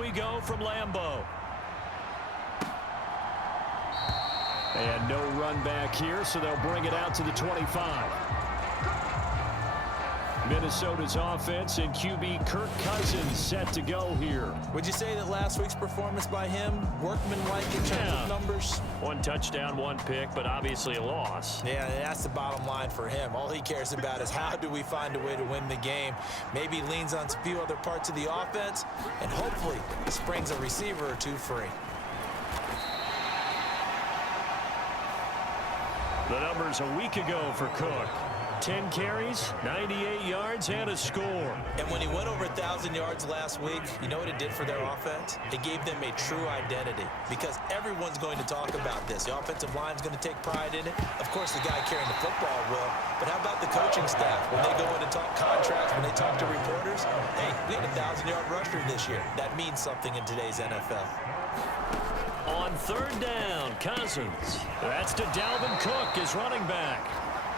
we go from Lambeau. And no run back here, so they'll bring it out to the 25. Minnesota's offense and QB Kirk Cousins set to go here. Would you say that last week's performance by him, workmanlike in terms of numbers? 1 touchdown, 1 pick, but obviously a loss. Yeah, that's the bottom line for him. All he cares about is how do we find a way to win the game. Maybe leans on a few other parts of the offense, and hopefully springs a receiver or two free. The numbers a week ago for Cook. 10 carries, 98 yards, and a score. And when he went over 1,000 yards last week, you know what it did for their offense? It gave them a true identity because everyone's going to talk about this. The offensive line's going to take pride in it. Of course, the guy carrying the football will. But how about the coaching staff? When they go in and talk contracts, when they talk to reporters, hey, we had a 1,000-yard rusher this year. That means something in today's NFL. On 3rd down, Cousins. That's to Dalvin Cook, his running back.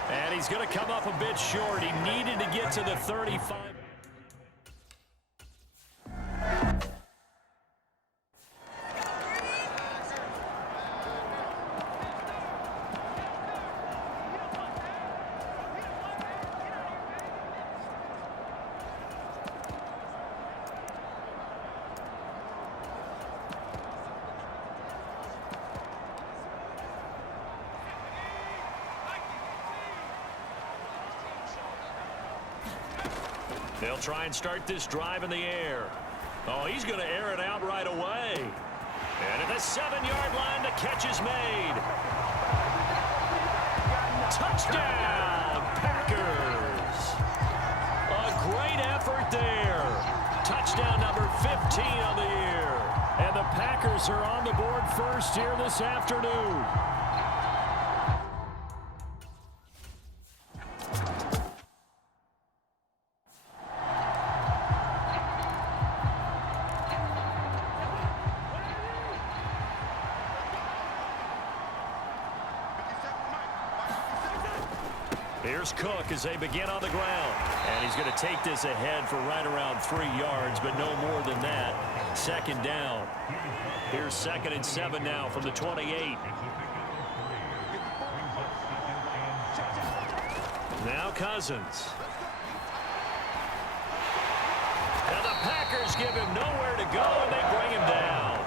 And he's going to come up a bit short. He needed to get to the 35. They'll try and start this drive in the air. Oh, he's going to air it out right away. And at the 7-yard line, the catch is made. Touchdown, Packers. A great effort there. Touchdown number 15 on the year. And the Packers are on the board first here this afternoon. Here's Cook as they begin on the ground. And he's going to take this ahead for right around 3 yards, but no more than that. 2nd down. Here's 2nd and 7 now from the 28. Now Cousins. And the Packers give him nowhere to go, and they bring him down.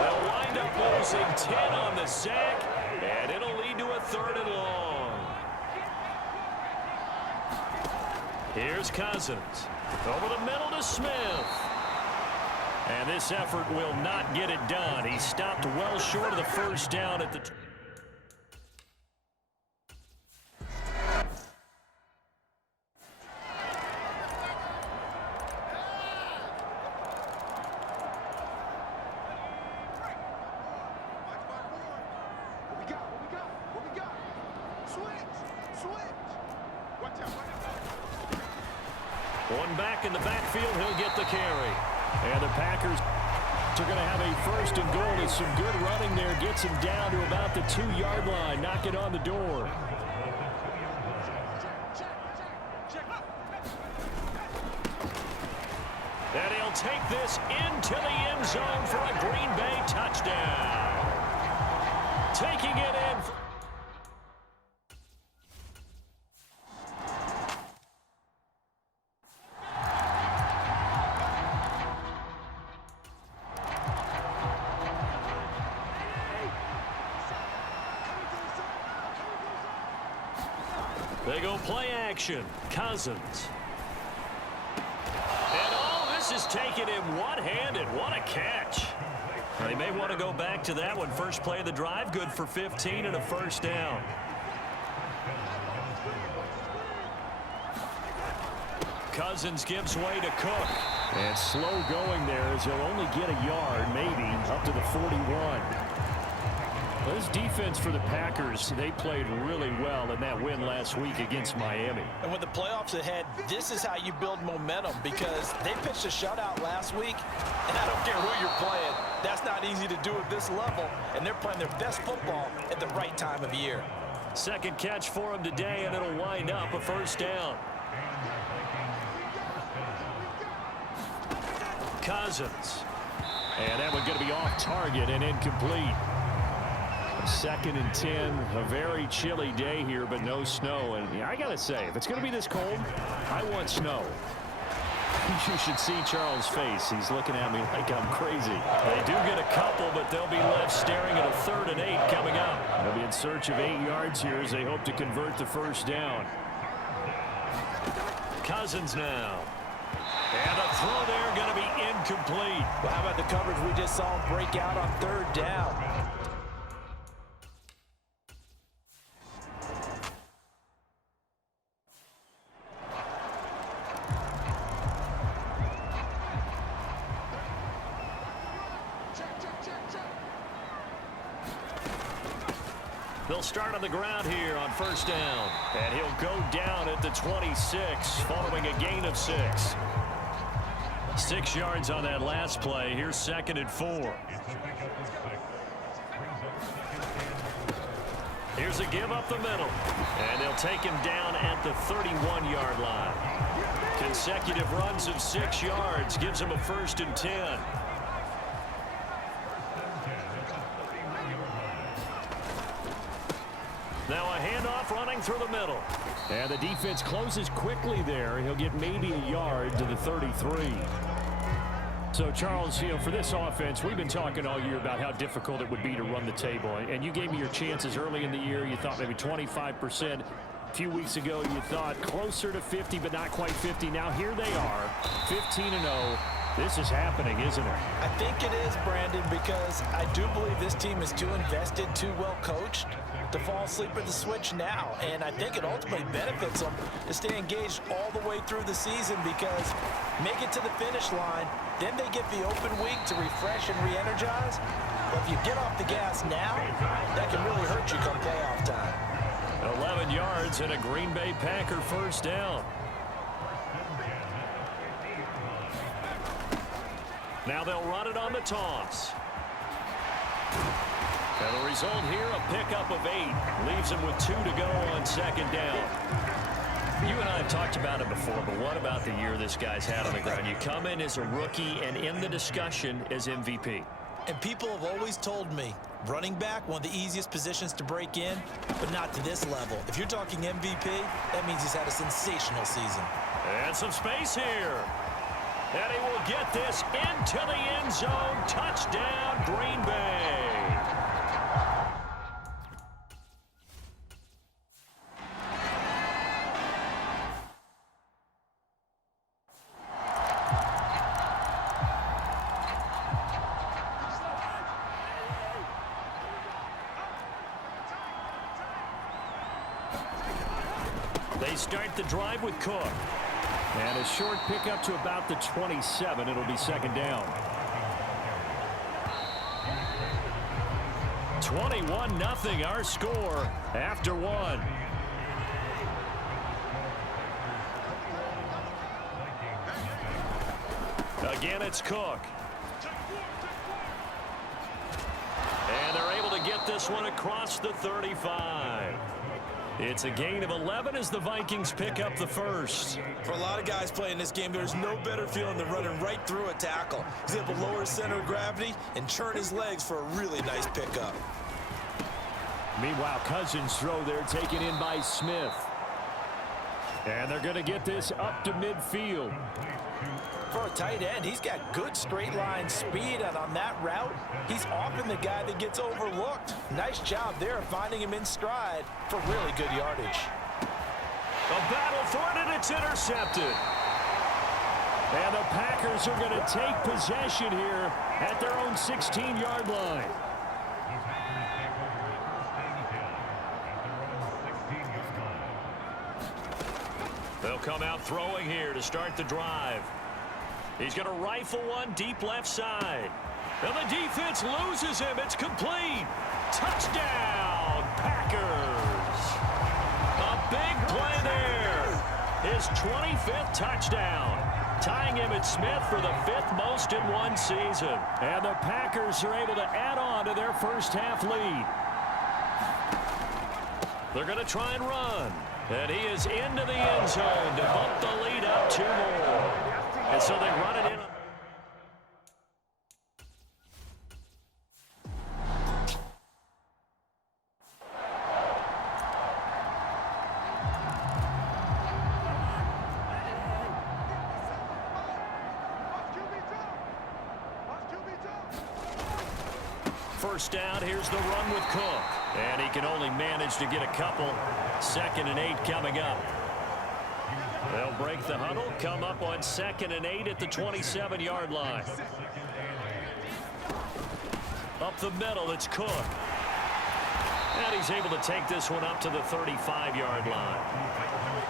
They'll wind up losing 10 on the sack, and it'll lead to a 3rd and long. Here's Cousins. Over the middle to Smith. And this effort will not get it done. He stopped well short of the 1st down at the... One back in the backfield, he'll get the carry. And the Packers are going to have a 1st and goal. There's some good running there. Gets him down to about the 2-yard line. Knock it on the door. And he'll take this into the end zone for a Green Bay touchdown. Taking it in. They go play action. Cousins. And all this is taken in one-handed. What a catch. They may want to go back to that one. First play of the drive, good for 15 and a 1st down. Cousins gives way to Cook. And slow going there as he'll only get a yard, maybe, up to the 41. This defense for the Packers, they played really well in that win last week against Miami. And with the playoffs ahead, this is how you build momentum because they pitched a shutout last week, and I don't care who you're playing. That's not easy to do at this level, and they're playing their best football at the right time of year. 2nd catch for him today, and it'll wind up a 1st down. Cousins. And that one going to be off target and incomplete. 2nd and 10. A very chilly day here, but no snow. And yeah, I got to say, if it's going to be this cold, I want snow. You should see Charles' face. He's looking at me like I'm crazy. They do get a couple, but they'll be left staring at a 3rd and 8 coming up. They'll be in search of 8 yards here as they hope to convert the first down. Cousins now. And the throw there going to be incomplete. Well, how about the coverage we just saw him break out on 3rd down? They'll start on the ground here on 1st down. And he'll go down at the 26 following a gain of 6. 6 yards on that last play. Here's 2nd and 4. Here's a give up the middle. And they'll take him down at the 31-yard line. Consecutive runs of 6 yards gives him a 1st and 10. Now a handoff running through the middle. And the defense closes quickly there. He'll get maybe a yard to the 33. So, Charles, for this offense, we've been talking all year about how difficult it would be to run the table. And you gave me your chances early in the year. You thought maybe 25%. A few weeks ago, you thought closer to 50, but not quite 50. Now here they are, 15-0. This is happening, isn't it? I think it is, Brandon, because I do believe this team is too invested, too well coached to fall asleep at the switch now. And I think it ultimately benefits them to stay engaged all the way through the season, because make it to the finish line, then they get the open week to refresh and re-energize. But if you get off the gas now, that can really hurt you come playoff time. 11 yards and a Green Bay Packer 1st down. Now they'll run it on the toss. And the result here, a pickup of 8. Leaves him with 2 to go on 2nd down. You and I have talked about it before, but what about the year this guy's had on the ground? You come in as a rookie and in the discussion as MVP. And people have always told me, running back, one of the easiest positions to break in, but not to this level. If you're talking MVP, that means he's had a sensational season. And some space here. And he will get this into the end zone. Touchdown, Green Bay. They start the drive with Cook. And a short pickup to about the 27. It'll be 2nd down. 21-0 our score after 1. Again, it's Cook. And they're able to get this one across the 35. It's a gain of 11 as the Vikings pick up the 1st. For a lot of guys playing this game, there's no better feeling than running right through a tackle. He's able to lower his center of gravity and churn his legs for a really nice pickup. Meanwhile, Cousins' throw there taken in by Smith. And they're going to get this up to midfield. For a tight end, he's got good straight line speed, and on that route, he's often the guy that gets overlooked. Nice job there of finding him in stride for really good yardage. A battle for it, and it's intercepted. And the Packers are going to take possession here at their own 16-yard line. They'll come out throwing here to start the drive. He's going to rifle one deep left side. And the defense loses him. It's complete. Touchdown, Packers. A big play there. His 25th touchdown. Tying him at Smith for the 5th most in one season. And the Packers are able to add on to their first half lead. They're going to try and run. And he is into the end zone to bump the lead up 2 more. And so they run it in. first down. Here's the run with Cook. And he can only manage to get a couple. 2nd and 8 coming up. They'll break the huddle, come up on 2nd and 8 at the 27-yard line. Up the middle, it's Cook. And he's able to take this one up to the 35-yard line.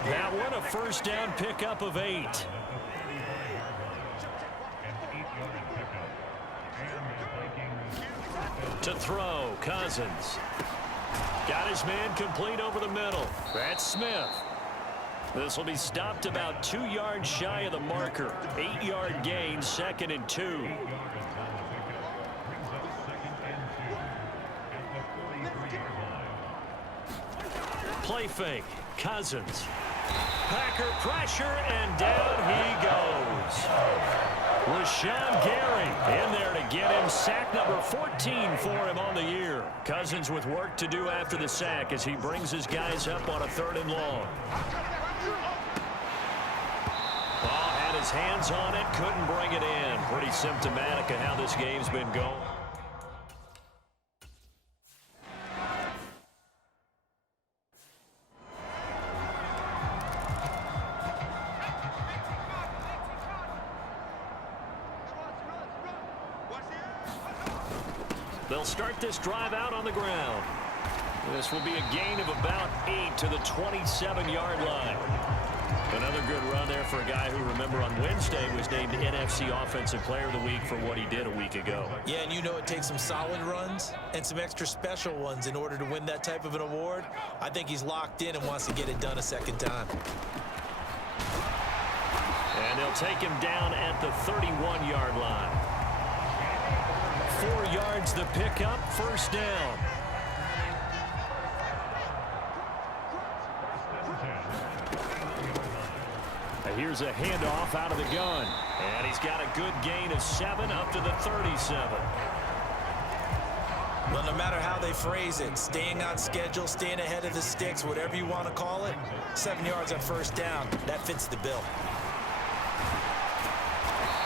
That one a first down pickup of 8. To throw, Cousins. Got his man complete over the middle. That's Smith. This will be stopped about 2 yards shy of the marker. 8-yard gain, 2nd and 2. Play fake, Cousins. Packer pressure, and down he goes. Rashawn Gary in there to get him sack number 14 for him on the year. Cousins with work to do after the sack as he brings his guys up on a 3rd and long. Ball had his hands on it, couldn't bring it in. Pretty symptomatic of how this game's been going. They'll start this drive out on the ground. This will be a gain of about 8 to the 27-yard line. Another good run there for a guy who, remember, on Wednesday was named NFC Offensive Player of the Week for what he did a week ago. Yeah, and you know it takes some solid runs and some extra special ones in order to win that type of an award. I think he's locked in and wants to get it done a second time. And they'll take him down at the 31-yard line. 4 yards the pickup, first down. Here's a handoff out of the gun. And he's got a good gain of 7 up to the 37. Well, no matter how they phrase it, staying on schedule, staying ahead of the sticks, whatever you want to call it, 7 yards on first down, that fits the bill.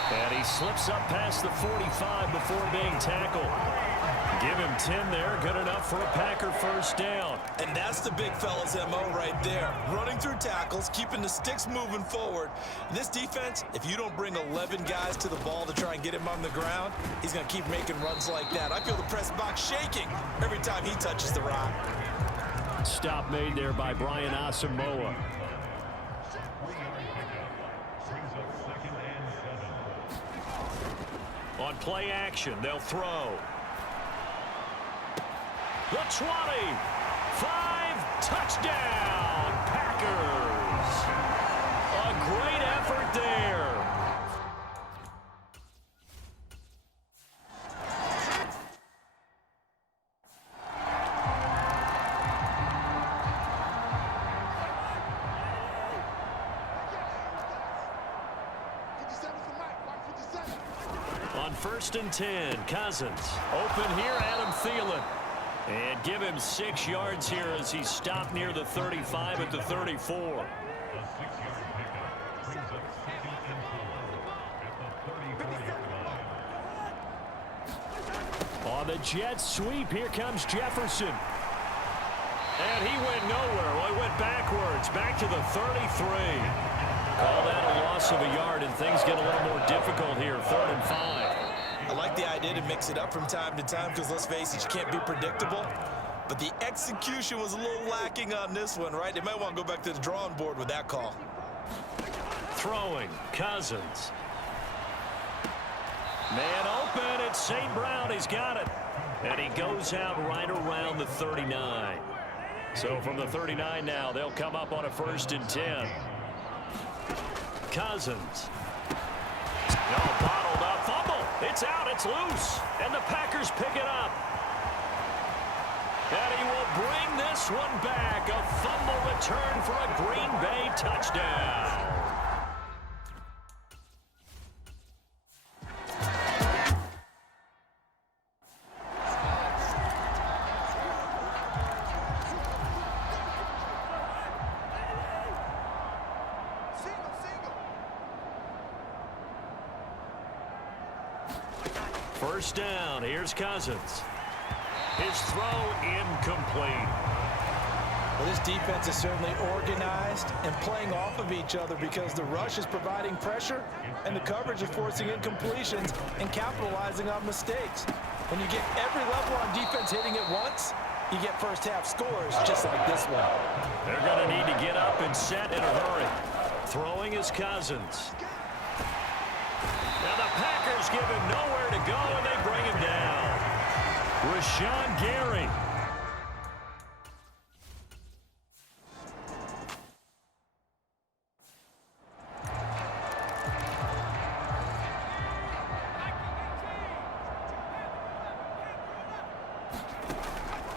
And he slips up past the 45 before being tackled. Give him 10 there, good enough for a Packer first down. And that's the big fella's MO right there. Running through tackles, keeping the sticks moving forward. This defense, if you don't bring 11 guys to the ball to try and get him on the ground, he's going to keep making runs like that. I feel the press box shaking every time he touches the rock. Stop made there by Brian Asamoah. On play action, they'll throw. The 20, 5, touchdown, Packers. A great effort there. On 1st and 10, Cousins. Open here, Adam Thielen. And give him 6 yards here as he's stopped near the 35 at the 34. On the jet sweep, here comes Jefferson. And he went nowhere. Well, he went backwards, back to the 33. Call that a loss of a yard, and things get a little more difficult here, 3rd and 5. I like the idea to mix it up from time to time because, let's face it, you can't be predictable. But the execution was a little lacking on this one, right? They might want to go back to the drawing board with that call. Throwing, Cousins. Man open, it's St. Brown, he's got it. And he goes out right around the 39. So from the 39 now, they'll come up on a 1st and 10. Cousins. No, bottled up, fumble. It's out, it's loose. And the Packers pick it up. And he will bring this one back. A fumble return for a Green Bay touchdown. First down, here's Cousins. His throw incomplete. Well, this defense is certainly organized and playing off of each other because the rush is providing pressure and the coverage is forcing incompletions and capitalizing on mistakes. When you get every level on defense hitting at once, you get first half scores just like this one. They're going to need to get up and set in a hurry. Throwing is Cousins. Now the Packers give him nowhere to go and they bring him down. Rashawn Gary.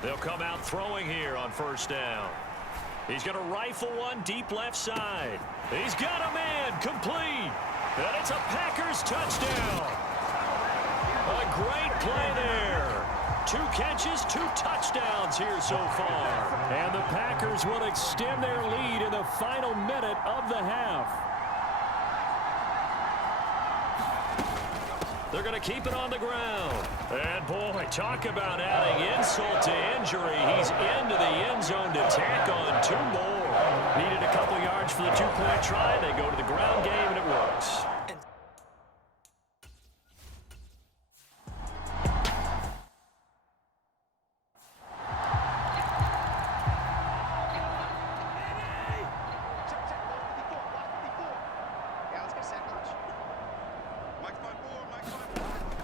They'll come out throwing here on first down. He's going to rifle one deep left side. He's got a man complete. And it's a Packers touchdown. A great play there. 2 catches, 2 touchdowns here so far. And the Packers will extend their lead in the final minute of the half. They're going to keep it on the ground. And, boy, talk about adding insult to injury. He's into the end zone to tack on 2 more. Needed a couple yards for the 2-point try. They go to the ground game, and it works.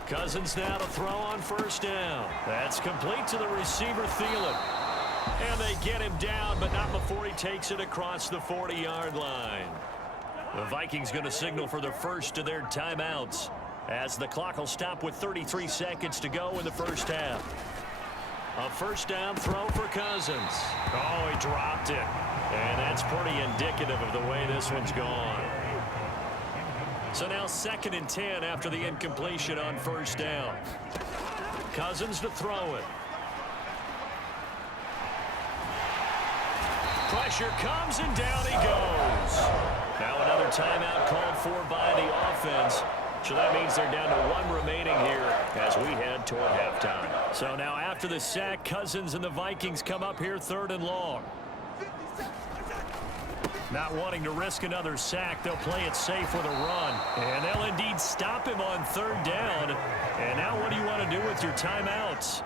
Cousins now to throw on first down. That's complete to the receiver, Thielen. And they get him down, but not before he takes it across the 40-yard line. The Vikings going to signal for the first of their timeouts as the clock will stop with 33 seconds to go in the first half. A first down throw for Cousins. Oh, he dropped it. And that's pretty indicative of the way this one's gone. So now 2nd and 10 after the incompletion on first down. Cousins to throw it. Pressure comes and down he goes. Now another timeout called for by the offense. So that means they're down to 1 remaining here as we head toward halftime. So now after the sack, Cousins and the Vikings come up here 3rd and long. Not wanting to risk another sack, they'll play it safe with a run. And they'll indeed stop him on 3rd down. And now what do you want to do with your timeouts?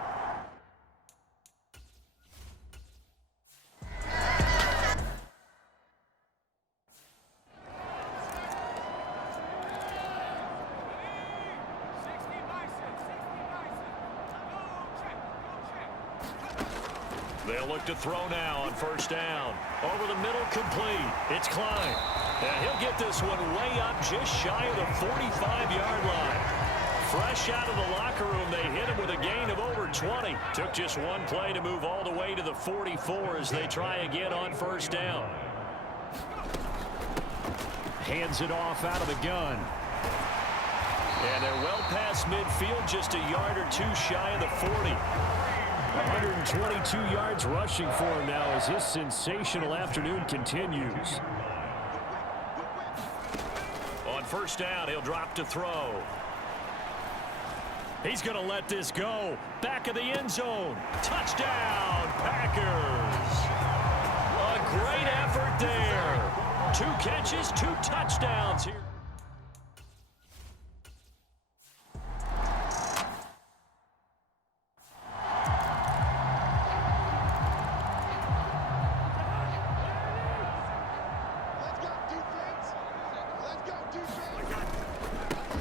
They'll look to throw now on first down. Over the middle, complete. It's Klein. And he'll get this one way up just shy of the 45-yard line. Fresh out of the locker room, they hit him with a gain of over 20. Took just 1 play to move all the way to the 44 as they try again on first down. Hands it off out of the gun. And they're well past midfield, just a yard or 2 shy of the 40. 122 yards rushing for him now as his sensational afternoon continues. On first down, he'll drop to throw. He's going to let this go. Back of the end zone. Touchdown, Packers. A great effort there. 2 catches, 2 touchdowns here.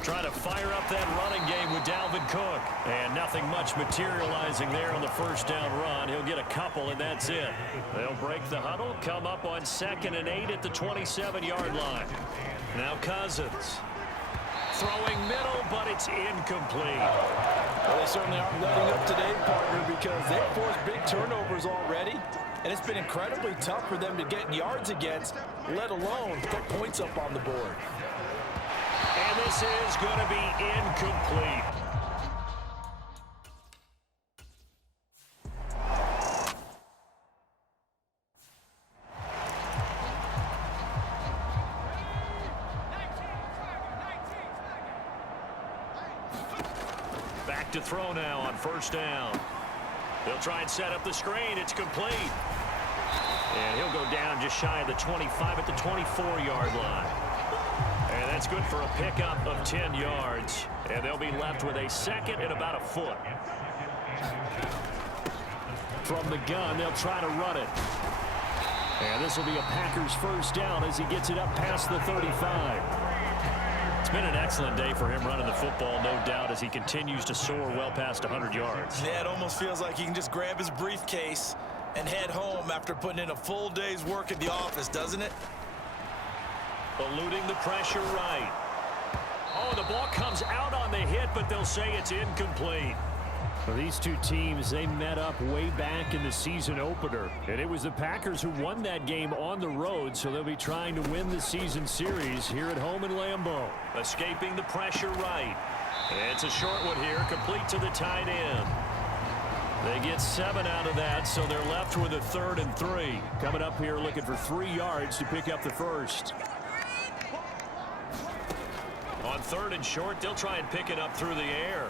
Trying to fire up that running game with Dalvin Cook. And nothing much materializing there on the first down run. He'll get a couple, and that's it. They'll break the huddle, come up on 2nd and 8 at the 27-yard line. Now Cousins. Throwing middle, but it's incomplete. Well, they certainly aren't letting up today, partner, because they've forced big turnovers already. And it's been incredibly tough for them to get yards against, let alone put points up on the board. And this is going to be incomplete. Back to throw now on first down. They'll try and set up the screen. It's complete. And he'll go down just shy of the 25 at the 24-yard line. And that's good for a pickup of 10 yards. And they'll be left with a second and about a foot. From the gun, they'll try to run it. And this will be a Packers first down as he gets it up past the 35. It's been an excellent day for him running the football, no doubt, as he continues to soar well past 100 yards. Yeah, it almost feels like he can just grab his briefcase and head home after putting in a full day's work at the office, doesn't it? Eluding the pressure right. Oh, the ball comes out on the hit, but they'll say it's incomplete. Well, these two teams, they met up way back in the season opener. And it was the Packers who won that game on the road, so they'll be trying to win the season series here at home in Lambeau. Escaping the pressure right. It's a short one here, complete to the tight end. They get 7 out of that, so they're left with a 3rd and 3. Coming up here looking for 3 yards to pick up the first. On 3rd and short, they'll try and pick it up through the air.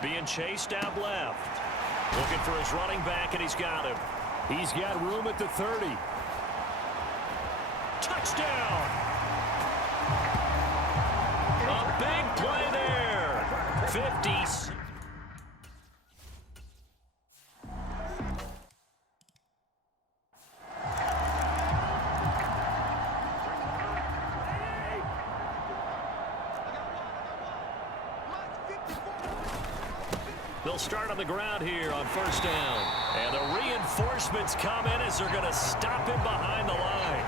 Being chased out left. Looking for his running back, and he's got him. He's got room at the 30. Touchdown! A big play there. 50. They'll start on the ground here on first down. And the reinforcements come in as they're going to stop him behind the line.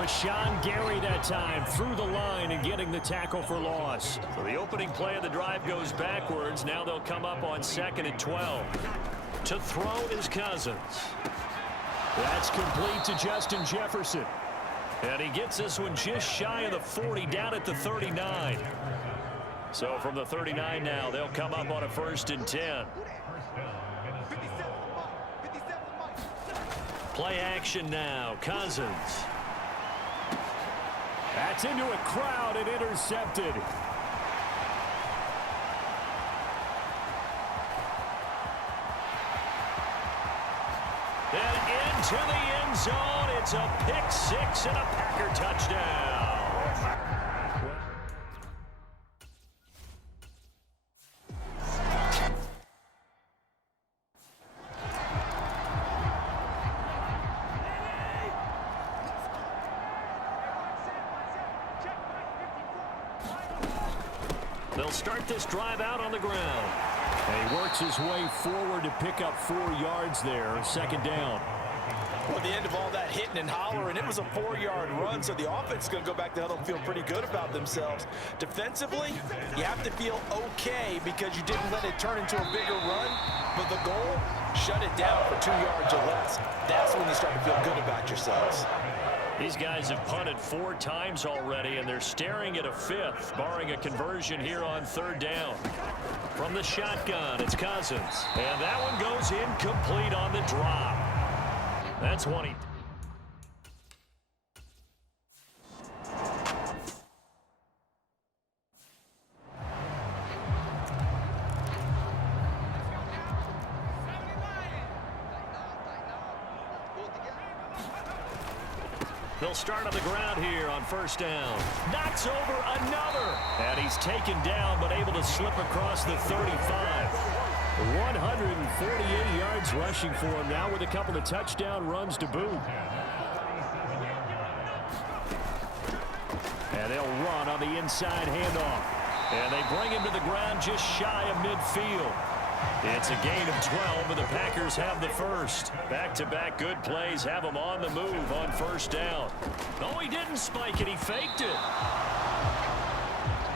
Rashawn Gary that time through the line and getting the tackle for loss. So the opening play of the drive goes backwards. Now they'll come up on 2nd and 12. To throw is Cousins. That's complete to Justin Jefferson. And he gets this one just shy of the 40, down at the 39. So from the 39 now, they'll come up on a 1st and 10. Play action now. Cousins. That's into a crowd and intercepted. And into the end zone. It's a pick 6 and a Packer touchdown. They'll start this drive out on the ground. And he works his way forward to pick up 4 yards there. 2nd down. Well, at the end of all that hitting and hollering, it was a 4-yard run, so the offense is going to go back to huddle and feel pretty good about themselves. Defensively, you have to feel okay because you didn't let it turn into a bigger run, but the goal, shut it down for 2 yards or less. That's when you start to feel good about yourselves. These guys have punted 4 times already, and they're staring at a 5th, barring a conversion here on 3rd down. From the shotgun, it's Cousins. And that one goes incomplete on the drop. That's one he... They'll start on the ground here on 1st down. Knocks over another. And he's taken down but able to slip across the 35. 148 yards rushing for him now with a couple of touchdown runs to boot. And they'll run on the inside handoff. And they bring him to the ground just shy of midfield. It's a gain of 12, and the Packers have the first. Back-to-back good plays have them on the move on 1st down. No, he didn't spike it. He faked it.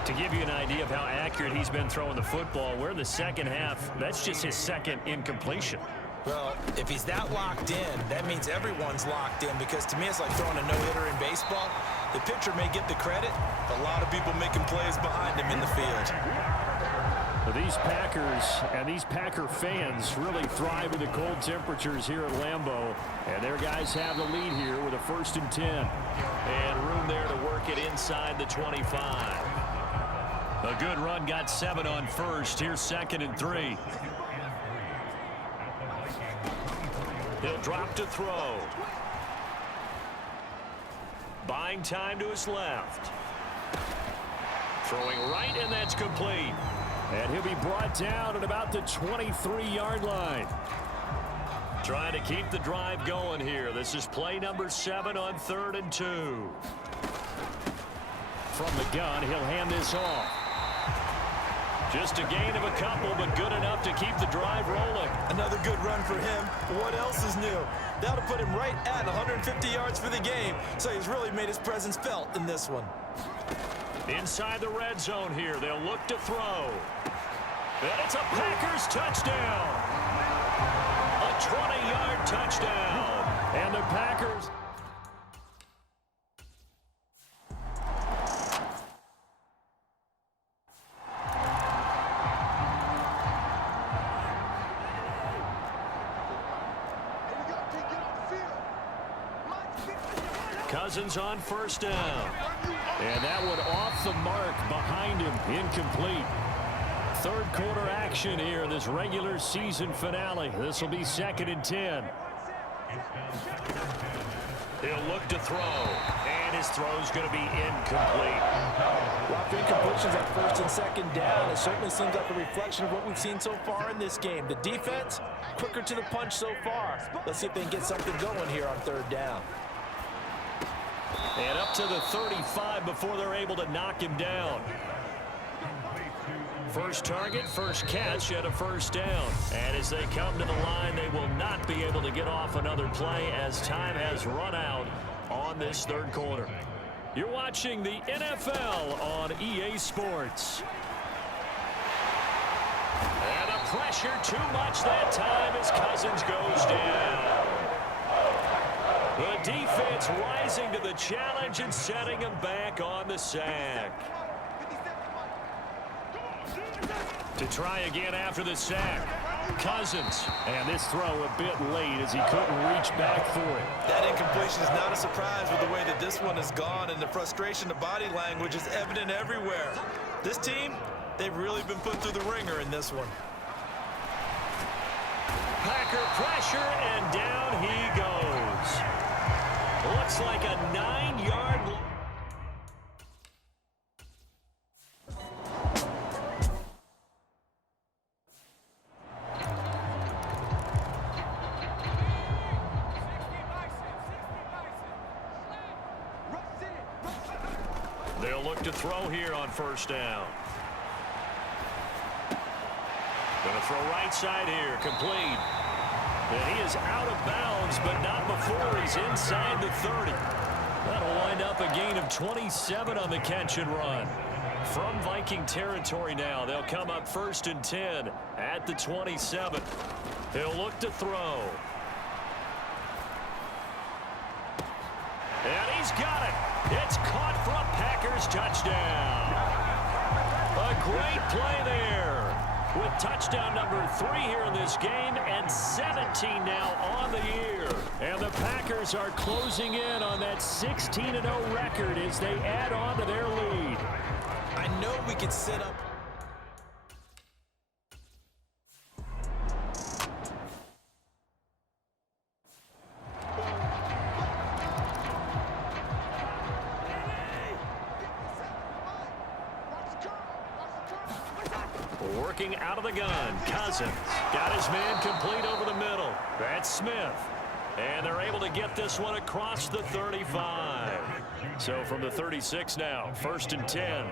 To give you an idea of how accurate he's been throwing the football, we're in the 2nd half. That's just his 2nd incompletion. Well, if he's that locked in, that means everyone's locked in, because to me it's like throwing a no-hitter in baseball. The pitcher may get the credit, a lot of people making plays behind him in the field. These Packers and these Packer fans really thrive in the cold temperatures here at Lambeau. And their guys have the lead here with a 1st and 10. And room there to work it inside the 25. A good run, got 7 on 1st. Here's 2nd and 3. He'll drop to throw. Buying time to his left. Throwing right, and that's complete. And he'll be brought down at about the 23-yard line. Trying to keep the drive going here. This is play number 7 on 3rd and 2. From the gun, he'll hand this off. Just a gain of a couple, but good enough to keep the drive rolling. Another good run for him. What else is new? That'll put him right at 150 yards for the game, so he's really made his presence felt in this one. Inside the red zone here, they'll look to throw. And it's a Packers touchdown. A 20-yard touchdown. And the Packers... Cousins on 1st down. And that one off the mark behind him, incomplete. 3rd quarter action here in this regular season finale. This will be 2nd and 10. He'll look to throw, and his throw's going to be incomplete. Rough incompletions on 1st and 2nd down. It certainly seems like a reflection of what we've seen so far in this game. The defense, quicker to the punch so far. Let's see if they can get something going here on 3rd down. And up to the 35 before they're able to knock him down. First target, first catch, and a 1st down. And as they come to the line, they will not be able to get off another play as time has run out on this 3rd quarter. You're watching the NFL on EA Sports. And the pressure too much that time as Cousins goes down. The defense rising to the challenge and setting him back on the sack. To try again after the sack. Cousins. And this throw a bit late as he couldn't reach back for it. That incompletion is not a surprise with the way that this one has gone, and the frustration, the body language is evident everywhere. This team, they've really been put through the ringer in this one. Packer pressure, and down he goes. Looks like a 9-yard... They'll look to throw here on 1st down. Going to throw right side here, complete. And he is out of bounds, but not before he's inside the 30. That'll wind up a gain of 27 on the catch and run. From Viking territory now, they'll come up 1st and 10 at the 27. He'll look to throw. And he's got it. It's caught for a Packers touchdown. A great play there. With touchdown number 3 here in this game and 17 now on the year. And the Packers are closing in on that 16-0 record as they add on to their lead. I know we could set up. Working out of the gun, Cousins got his man complete over the middle. That's Smith. And they're able to get this one across the 35. So from the 36 now, 1st and 10.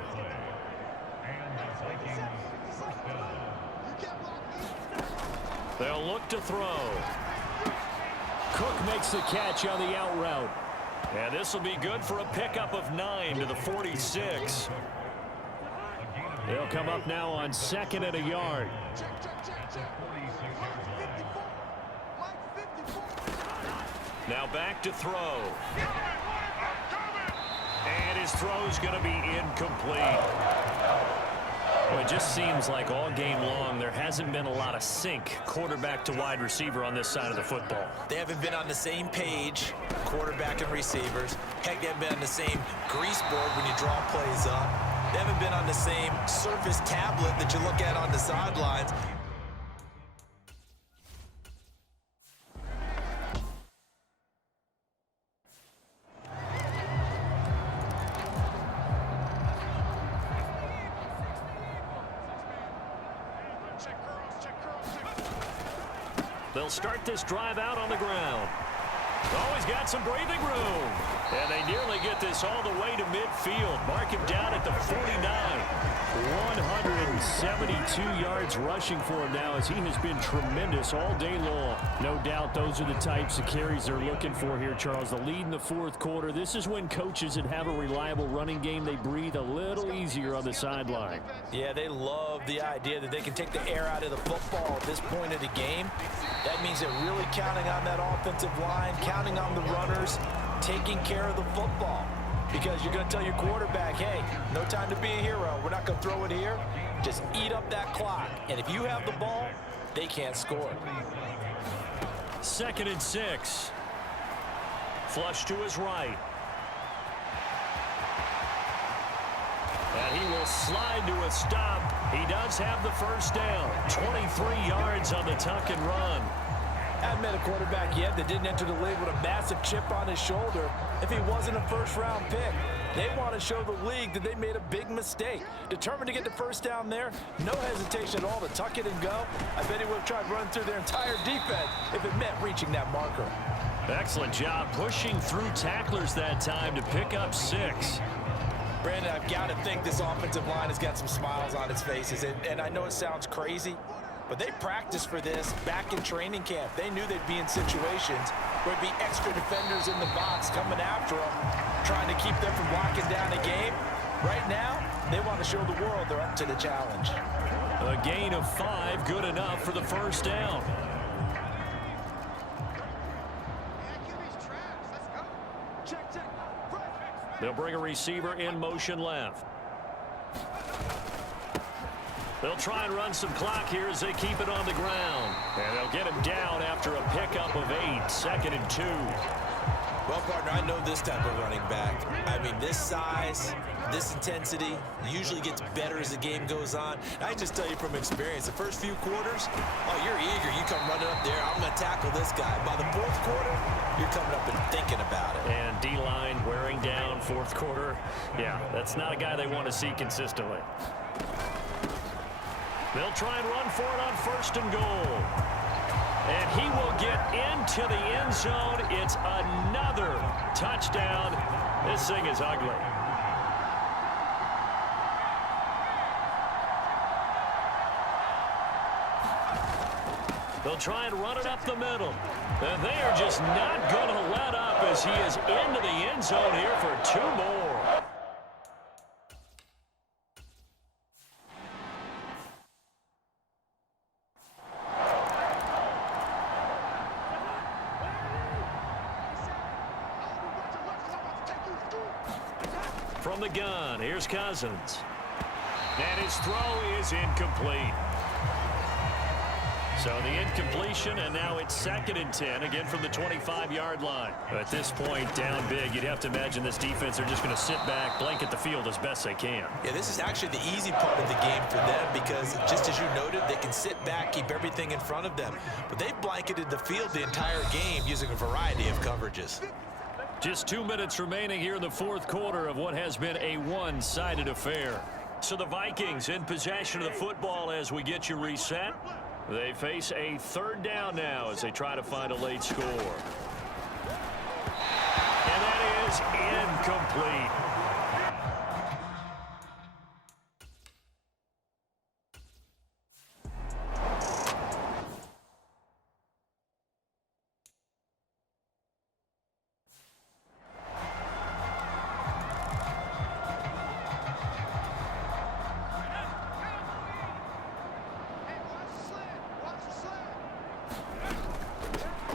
They'll look to throw. Cook makes the catch on the out route. And this will be good for a pickup of 9 to the 46. They'll come up now on 2nd and a yard. Now back to throw. And his throw's going to be incomplete. Well, it just seems like all game long there hasn't been a lot of sync quarterback to wide receiver on this side of the football. They haven't been on the same page, quarterback and receivers. Heck, they haven't been on the same grease board when you draw plays up. They haven't been on the same Surface tablet that you look at on the sidelines. They'll start this drive out on the ground. Oh, he's got some breathing room. And they nearly get this all the way to midfield. Mark him down at the 49. 172 yards rushing for him now as he has been tremendous all day long. No doubt those are the types of carries they're looking for here, Charles. The lead in the fourth quarter. This is when coaches that have a reliable running game, they breathe a little easier on the sideline. Yeah, they love the idea that they can take the air out of the football at this point of the game. That means they're really counting on that offensive line, counting on the runners, taking care of the football. Because you're going to tell your quarterback, hey, no time to be a hero. We're not going to throw it here. Just eat up that clock. And if you have the ball, they can't score. 2nd and 6. Flush to his right. And he will slide to a stop. He does have the first down. 23 yards on the tuck and run. I haven't met a quarterback yet that didn't enter the league with a massive chip on his shoulder if he wasn't a first-round pick. They want to show the league that they made a big mistake. Determined to get the first down there, no hesitation at all to tuck it and go. I bet he would have tried running through their entire defense if it meant reaching that marker. Excellent job pushing through tacklers that time to pick up 6. Brandon, I've got to think this offensive line has got some smiles on its faces. And I know it sounds crazy, but they practiced for this back in training camp. They knew they'd be in situations where there'd be extra defenders in the box coming after them, trying to keep them from locking down a game. Right now, they want to show the world they're up to the challenge. A gain of 5, good enough for the first down. They'll bring a receiver in motion left. They'll try and run some clock here as they keep it on the ground. And they'll get him down after a pickup of 8. 2nd and 2. Well, partner, I know this type of running back. I mean, this size, this intensity usually gets better as the game goes on. I can just tell you from experience, the first few quarters, oh, you're eager. You come running up there, I'm going to tackle this guy. By the fourth quarter, you're coming up and thinking about it. And D-line wearing down fourth quarter. Yeah, that's not a guy they want to see consistently. They'll try and run for it on 1st and goal. And he will get into the end zone. It's another touchdown. This thing is ugly. They'll try and run it up the middle. And they are just not going to let up as he is into the end zone here for 2 more. From the gun, here's Cousins. And his throw is incomplete. So the incompletion, and now it's 2nd and 10, again from the 25-yard line. At this point, down big, you'd have to imagine this defense are just going to sit back, blanket the field as best they can. Yeah, this is actually the easy part of the game for them because, just as you noted, they can sit back, keep everything in front of them. But they've blanketed the field the entire game using a variety of coverages. Just 2 minutes remaining here in the fourth quarter of what has been a one-sided affair. So the Vikings in possession of the football as we get you reset. They face a 3rd down now as they try to find a late score. And that is incomplete.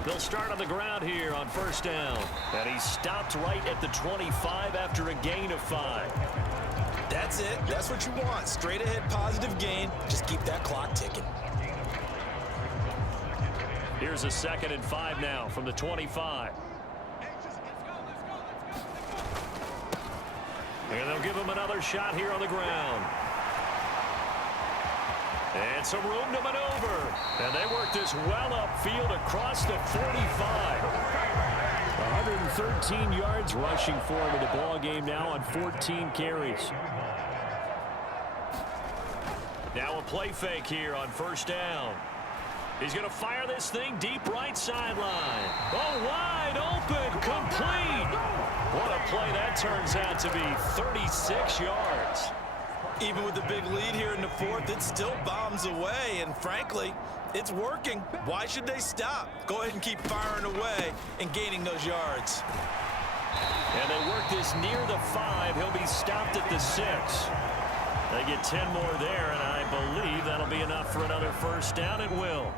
They'll start on the ground here on 1st down. And he stopped right at the 25 after a gain of 5. That's it. That's what you want. Straight ahead positive gain. Just keep that clock ticking. Here's a 2nd and 5 now from the 25. And they'll give him another shot here on the ground. And some room to maneuver. And they work this well upfield across the 45. 113 yards rushing for him in the ball game now on 14 carries. Now a play fake here on first down. He's going to fire this thing deep right sideline. Oh, wide open, complete. What a play that turns out to be, 36 yards. Even with the big lead here in the fourth, it still bombs away, and frankly, it's working. Why should they stop? Go ahead and keep firing away and gaining those yards. And they work this near the 5. He'll be stopped at the 6. They get 10 more there, and I believe that'll be enough for another first down. It will.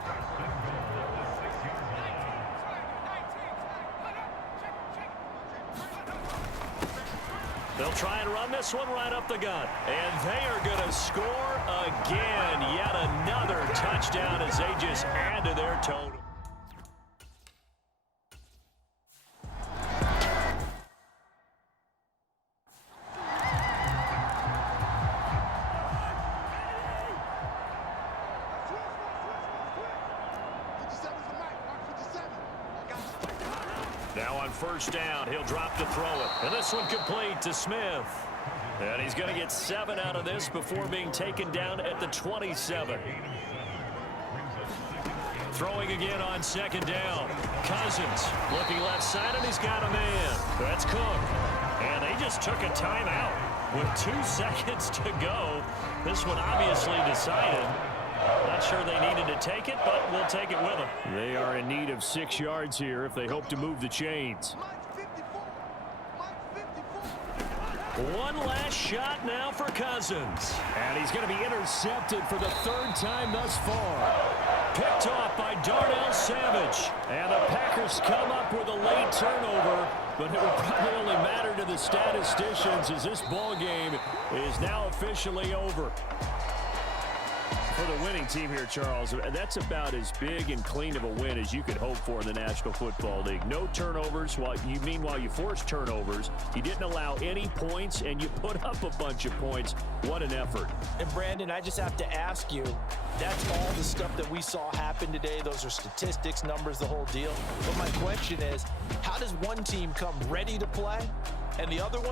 They'll try and run this one right up the gut. And they are going to score again. Yet another touchdown as they just add to their total. Now on first down, he'll drop to throw it. And this one complete to Smith. And he's going to get 7 out of this before being taken down at the 27. Throwing again on second down. Cousins looking left side, and he's got a man. That's Cook. And they just took a timeout with 2 seconds to go. This one obviously decided. Not sure they needed to take it, but we'll take it with them. They are in need of 6 yards here if they hope to move the chains. One last shot now for Cousins. And he's going to be intercepted for the 3rd time thus far. Picked off by Darnell Savage. And the Packers come up with a late turnover, but it will probably only matter to the statisticians as this ball game is now officially over. For the winning team here, Charles, that's about as big and clean of a win as you could hope for in the National Football League. No turnovers. Meanwhile, you forced turnovers. You didn't allow any points, and you put up a bunch of points. What an effort. And, Brandon, I just have to ask you, that's all the stuff that we saw happen today. Those are statistics, numbers, the whole deal. But my question is, how does one team come ready to play and the other one